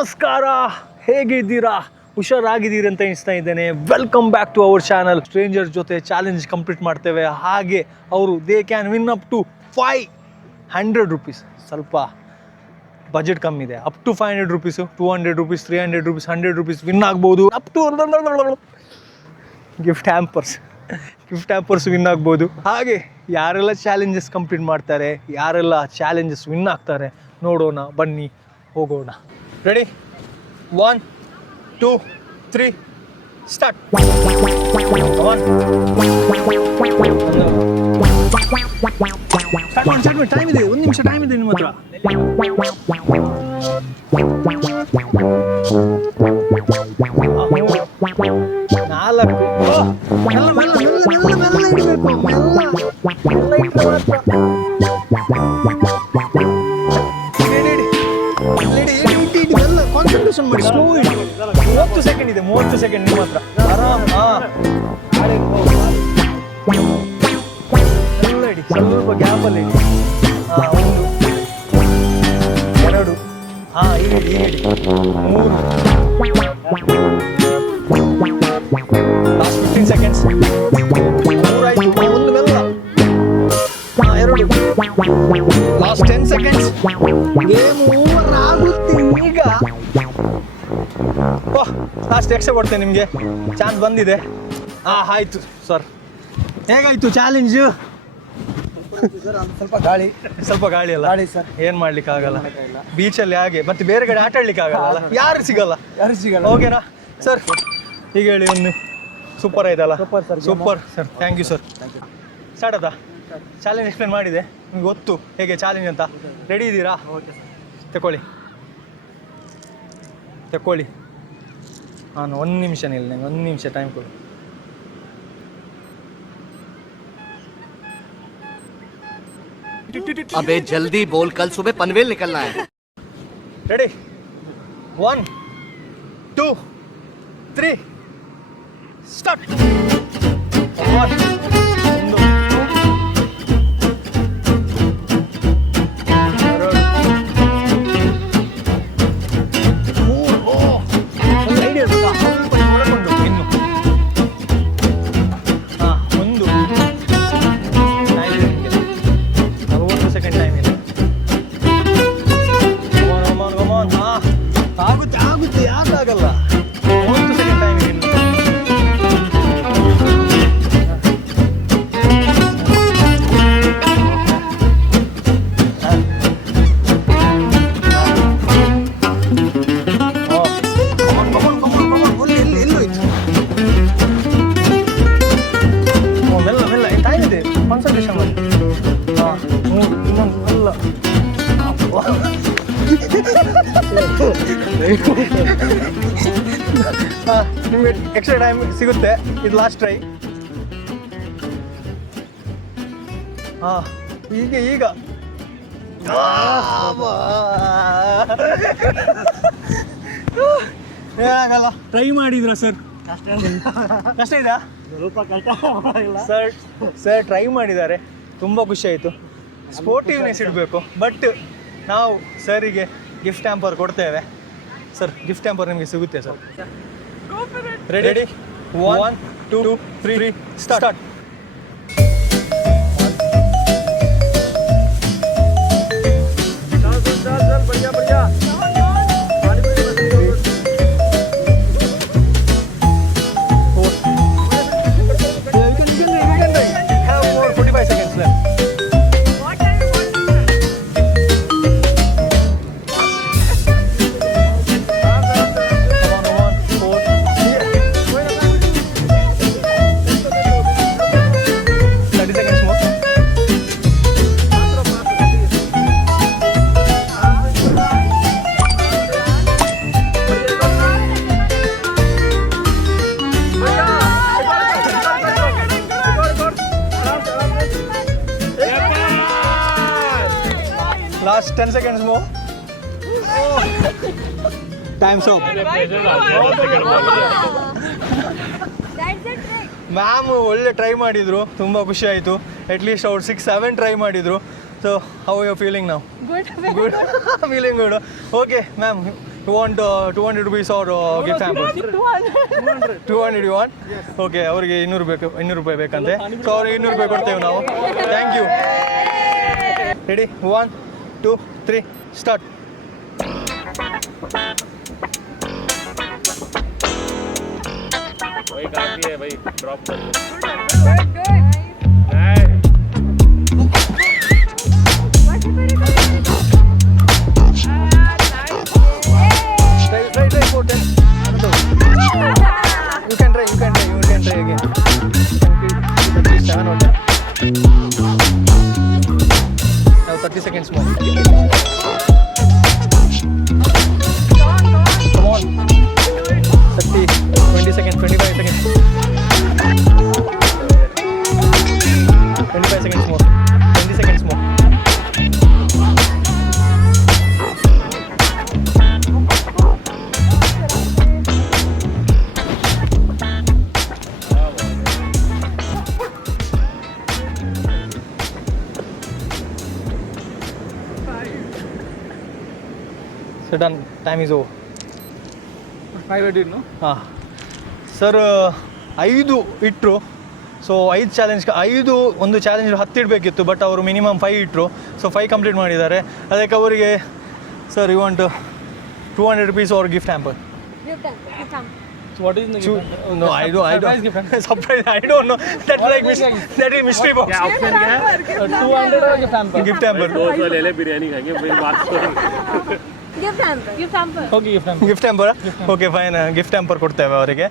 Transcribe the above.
ನಮಸ್ಕಾರ, ಹೇಗಿದ್ದೀರಾ? ಹುಷಾರಾಗಿದ್ದೀರಿ ಅಂತ ಅನಿಸ್ತಾ ಇದ್ದೇನೆ. Welcome back to our channel. Stranger ಜೊತೆ ಚಾಲೆಂಜ್ ಕಂಪ್ಲೀಟ್ ಮಾಡ್ತೇವೆ. ಹಾಗೆ ಅವರು they can win up to 500 rupees. ಸ್ವಲ್ಪ ಬಜೆಟ್ ಕಮ್ಮಿ ಇದೆ. Up to 500 rupees, 200 rupees, 300 rupees, 100 rupees win ಆಗ್ಬೋದು. Up to gift hampers win ಆಗ್ಬೋದು. ಹಾಗೆ ಯಾರೆಲ್ಲ ಚಾಲೆಂಜಸ್ ಕಂಪ್ಲೀಟ್ ಮಾಡ್ತಾರೆ, ಯಾರೆಲ್ಲ ಚಾಲೆಂಜಸ್ ವಿನ್ ಆಗ್ತಾರೆ ನೋಡೋಣ. ಬನ್ನಿ ಹೋಗೋಣ. ರೆಡಿ? 1 2 3 ಸ್ಟಾರ್ಟ್. ಟೈಮ್ ಇದೆ, 1 ನಿಮಿಷ ಟೈಮ್ ಇದೆ ನಿಮ್ಮ ಹತ್ರ. 4 ಕಾನ್ಸಂಟ್ರೇಷನ್ ಮಾಡಿ. ಸ್ಲೋ ಇಡಿ. 30 ಸೆಕೆಂಡ್ ಇದೆ, 30 ಸೆಕೆಂಡ್ ನಿಮ್ಮ ಹತ್ರ. ಆರಾಮ್. ಎಲ್ಲ ಇಡಿ, ಸ್ವಲ್ಪ ಗ್ಯಾಪಲ್ಲಿ ಇಡಿ. 1 2 ಇಡಿ 3 ಲಾಸ್ಟ್ 15 ಸೆಕೆಂಡ್ಸ್. 3 ಆಯ್ತು. 1 ಮೆಲ್ಲ. 2 ಲಾಸ್ಟ್ 10 ಸೆಕೆಂಡ್ಸ್. ಗೇಮ್ ಓವರ್ ಆಗುತ್ತೆ ಈಗ. ಲಾಸ್ಟ್ ಎಕ್ಸ್ಟ್ರಾ ಕೊಡ್ತೇನೆ ನಿಮಗೆ, ಚಾನ್ಸ್ ಬಂದಿದೆ. ಆಯ್ತು ಸರ್. ಹೇಗಾಯ್ತು ಚಾಲೆಂಜು? ಸ್ವಲ್ಪ ಗಾಳಿ ಅಲ್ಲ ಸರ್, ಏನು ಮಾಡ್ಲಿಕ್ಕೆ ಆಗಲ್ಲ. ಬೀಚಲ್ಲಿ ಹಾಗೆ ಮತ್ತೆ ಬೇರೆ ಕಡೆ ಆಟ ಆಡ್ಲಿಕ್ಕೆ ಆಗಲ್ಲ, ಯಾರು ಸಿಗಲ್ಲ. ಓಕೆನಾ ಸರ್? ಈಗ ಹೇಳಿ, ಒಂದು ಸೂಪರ್ ಆಯ್ತಲ್ಲ? Super sir, thank you sir. Start ಆಯ್ತಾ? ಚಾಲೆಂಜ್ ಎಕ್ಸ್ಪ್ಲೇನ್ ಮಾಡಿದೆ ನಿಮ್ಗೆ, ಗೊತ್ತು ಹೇಗೆ ಚಾಲೆಂಜ್ ಅಂತ. ರೆಡಿ ಇದ್ದೀರಾ? ತಗೊಳ್ಳಿ. ನಾನು 1 ನಿಮಿಷ ಇಲ್ಲ, ನಂಗೆ 1 ನಿಮಿಷ ಟೈಮ್ ಕೊಡಿ. अबे जल्दी बोल, कल सुबह पनवेल निकलना है. रेडी? 1 2 3 स्टार्ट. 1 ಆಗುತ್ತೆ, ಯಾಕಾಗಲ್ಲ. 30 ಸೆಕೆಂಡ್ ಟೈಮ್ ಇದೆ. ಎಲ್ಲೋಯ್ತು? ಮೆಲ್ಲ ಟೈಮ್ ಇದೆ, ಕಾನ್ಸಂಟ್ರೇಷನ್ ಮಾಡಿ. 3 ಇನ್ನೊಂದು ಮೆಲ್ಲ. ನಿಮಗೆ ಎಕ್ಸ್ಟ್ರಾ ಟೈಮ್ ಸಿಗುತ್ತೆ. ಇದು ಲಾಸ್ಟ್ ಟ್ರೈ. ಈಗ ಏನಾಗಲ್ಲ. ಟ್ರೈ ಮಾಡಿದ್ರ ಸರ್? ಕಷ್ಟ ಇದಾ? ಸರ್ ಟ್ರೈ ಮಾಡಿದ್ದಾರೆ, ತುಂಬ ಖುಷಿ ಆಯಿತು. ಸ್ಪೋರ್ಟಿವ್ನೆಸ್ ಇಡಬೇಕು. ಬಟ್ ನಾವು ಸರಿಗೆ ಗಿಫ್ಟ್ ಹ್ಯಾಂಪರ್ ಕೊಡ್ತೇವೆ ಸರ್. ಗಿಫ್ಟ್ ಹ್ಯಾಂಪರ್ ನಿಮಗೆ ಸಿಗುತ್ತೆ sir. Ready? 1 2 3 start. Last 10 seconds more. Time's up. Ma'am ಒಳ್ಳೆ ಟ್ರೈ ಮಾಡಿದರು, ತುಂಬ ಖುಷಿ ಆಯಿತು. ಅಟ್ಲೀಸ್ಟ್ ಅವ್ರು 6-7 ಟ್ರೈ ಮಾಡಿದರು. ಸೊ ಹೌ ಯು ಫೀಲಿಂಗ್ ನಾವು? Good. Feeling good. Okay ma'am, You want 200 rupees or gift hamper? 200 you want? Okay ಅವರಿಗೆ 200 ರೂಪಾಯಿ ಬೇಕಂತೆ ಸೊ ಅವ್ರಿಗೆ 200 ರೂಪಾಯಿ ಕೊಡ್ತೇವೆ ನಾವು ಥ್ಯಾಂಕ್ ಯು ರೆಡಿ 1 2 3 ಸ್ಟಾರ್ಟ್ वही काफी है भाई ड्रॉप कर दो try for 10 you can try again at least 7 or 10 now 30 seconds more come on 30 20 seconds 25 seconds 25 seconds more 20 seconds more So done. Time is over. 5 edit no? ಹಾಂ sir 5 ಇಟ್ಟರು so 5 challenge 5 ಒಂದು challenge 10 ಇಡಬೇಕಿತ್ತು but ಅವರು minimum 5 ಇಟ್ಟರು so 5 complete ಮಾಡಿದ್ದಾರೆ ಅದಕ್ಕೆ ಅವರಿಗೆ sir you want 200 rupees or gift hamper So what is the gift hamper? no Surprise gift hamper. surprise I don't know that's like that is mystery box क्या option क्या है 200 or gift hamper? gift hamper 200 ले ले बिरयानी खाएंगे फिर बात करेंगे gift hamper Okay, gift hamper. Gift hamper okay fine gift hamper ಕೊಡ್ತೇವೆ ಅವರಿಗೆ